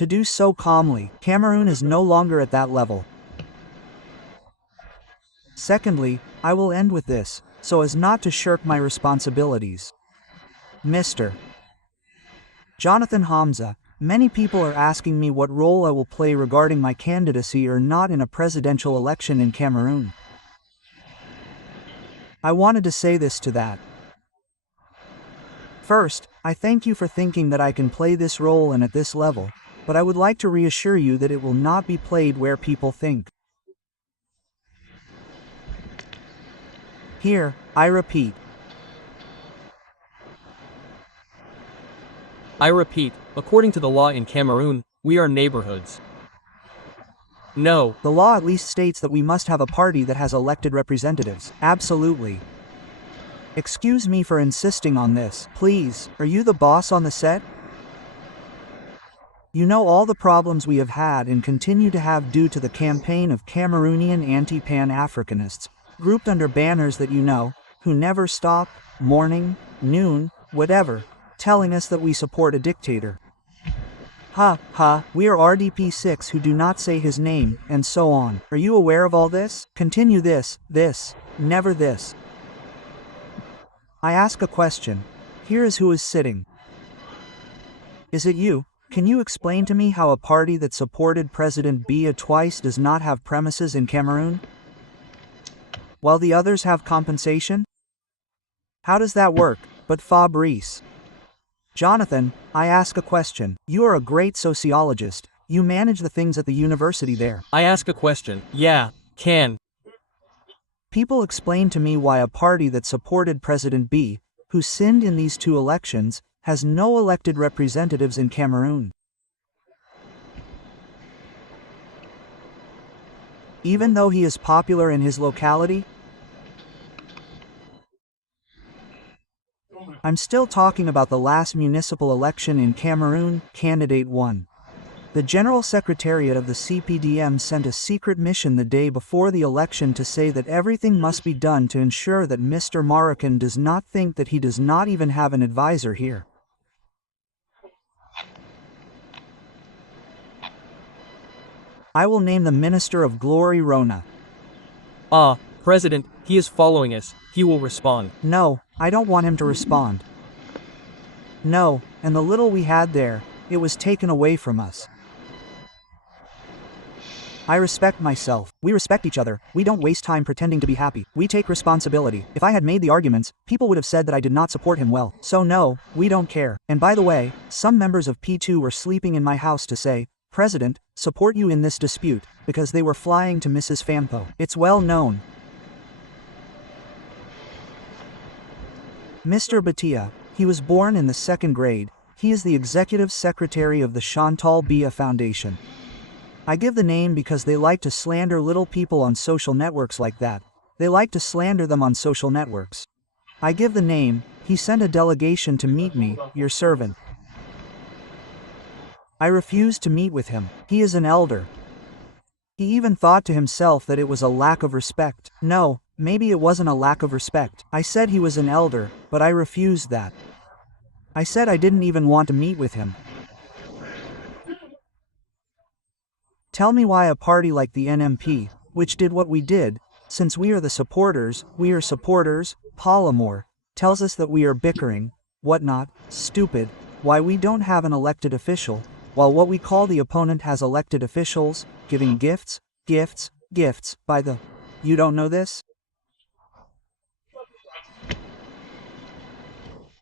to do so calmly. Cameroon is no longer at that level. Secondly, I will end with this, so as not to shirk my responsibilities. Mr. Jonathan Hamza, many people are asking me what role I will play regarding my candidacy or not in a presidential election in Cameroon. I wanted to say this to that. First, I thank you for thinking that I can play this role and at this level, but I would like to reassure you that it will not be played where people think. Here, I repeat. According to the law in Cameroon, we are neighborhoods. No. The law at least states that we must have a party that has elected representatives. Absolutely. Excuse me for insisting on this. Please, are you the boss on the set? You know all the problems we have had and continue to have due to the campaign of Cameroonian anti-Pan-Africanists, grouped under banners that you know, who never stop, morning, noon, whatever, telling us that we support a dictator. Ha, ha, we are RDP6 who do not say his name, and so on. Are you aware of all this? Continue this, never this. I ask a question. Here is who is sitting. Is it you? Can you explain to me how a party that supported President BIYA twice does not have premises in Cameroon, while the others have compensation? How does that work? But Fabrice. Jonathan, I ask a question. You are a great sociologist. You manage the things at the university there. I ask a question. Yeah, can. People explain to me why a party that supported President B, who sinned in these two elections, has no elected representatives in Cameroon. Even though he is popular in his locality? I'm still talking about the last municipal election in Cameroon, Candidate 1. The General Secretariat of the CPDM sent a secret mission the day before the election to say that everything must be done to ensure that Mr. Moroccan does not think that he does not even have an advisor here. I will name the Minister of Glory Rona. President, he is following us. He will respond. No, I don't want him to respond. No, and the little we had there, it was taken away from us. I respect myself. We respect each other. We don't waste time pretending to be happy. We take responsibility. If I had made the arguments, people would have said that I did not support him well. So no, we don't care. And by the way, some members of P2 were sleeping in my house to say, President, support you in this dispute, because they were flying to Mrs. Fampo. It's well known. Mr. Batia, he was born in the 2nd grade. He is the executive secretary of the Chantal Biya Foundation. I give the name because they like to slander little people on social networks like that. They like to slander them on social networks. I give the name. He sent a delegation to meet me, your servant. I refused to meet with him. He is an elder. He even thought to himself that it was a lack of respect. No, maybe it wasn't a lack of respect. I said he was an elder, but I refused that. I said I didn't even want to meet with him. Tell me why a party like the NMP, which did what we did, since we are supporters, Polymore, tells us that we are bickering, whatnot, stupid, why we don't have an elected official, while what we call the opponent has elected officials, giving gifts, by the... You don't know this?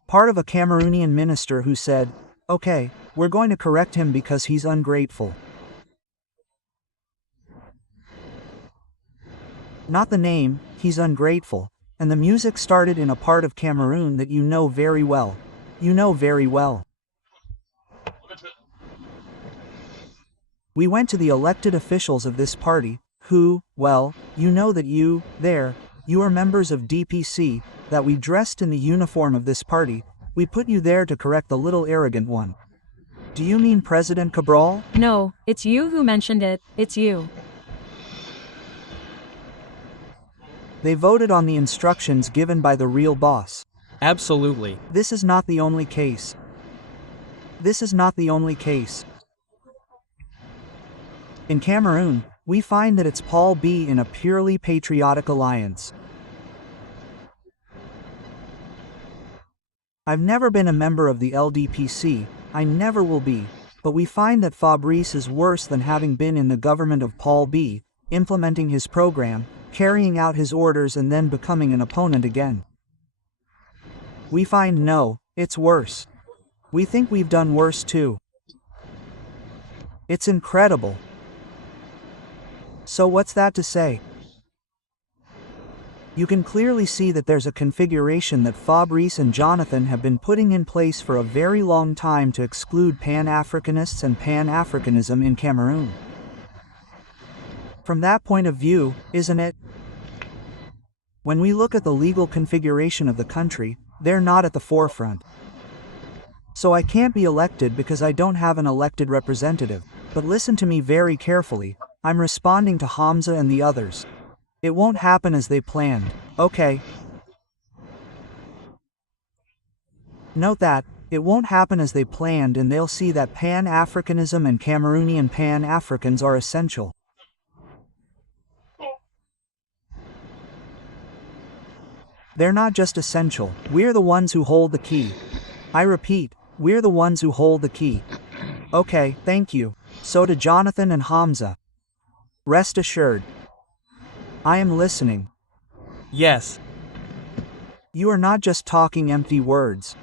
Part of a Cameroonian minister who said, okay, we're going to correct him because he's ungrateful. Not the name, he's ungrateful, and the music started in a part of Cameroon that you know very well. You know very well. We went to the elected officials of this party, who, well, you know that you are members of DPC, that we dressed in the uniform of this party, we put you there to correct the little arrogant one. Do you mean President Cabral? No, it's you who mentioned it, it's you. They voted on the instructions given by the real boss. Absolutely. This is not the only case. This is not the only case. In Cameroon, we find that it's Paul Biya in a purely patriotic alliance. I've never been a member of the LDPC, I never will be, but we find that Fabrice is worse than having been in the government of Paul Biya, implementing his program, carrying out his orders and then becoming an opponent again. We find no, it's worse. We think we've done worse too. It's incredible. So what's that to say? You can clearly see that there's a configuration that Fabrice and Jonathan have been putting in place for a very long time to exclude Pan-Africanists and Pan-Africanism in Cameroon. From that point of view, isn't it? When we look at the legal configuration of the country, they're not at the forefront. So I can't be elected because I don't have an elected representative, but listen to me very carefully, I'm responding to Hamza and the others. It won't happen as they planned, okay? Note that, it won't happen as they planned and they'll see that Pan-Africanism and Cameroonian Pan-Africans are essential. They're not just essential, we're the ones who hold the key. I repeat, we're the ones who hold the key. Okay, thank you. So to Jonathan and Hamza. Rest assured. I am listening. Yes. You are not just talking empty words.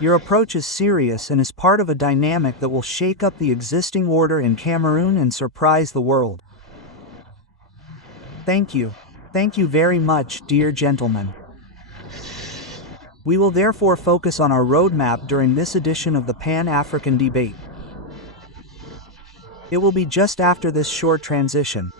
Your approach is serious and is part of a dynamic that will shake up the existing order in Cameroon and surprise the world. Thank you. Thank you very much, dear gentlemen. We will therefore focus on our roadmap during this edition of the Pan-African debate. It will be just after this short transition.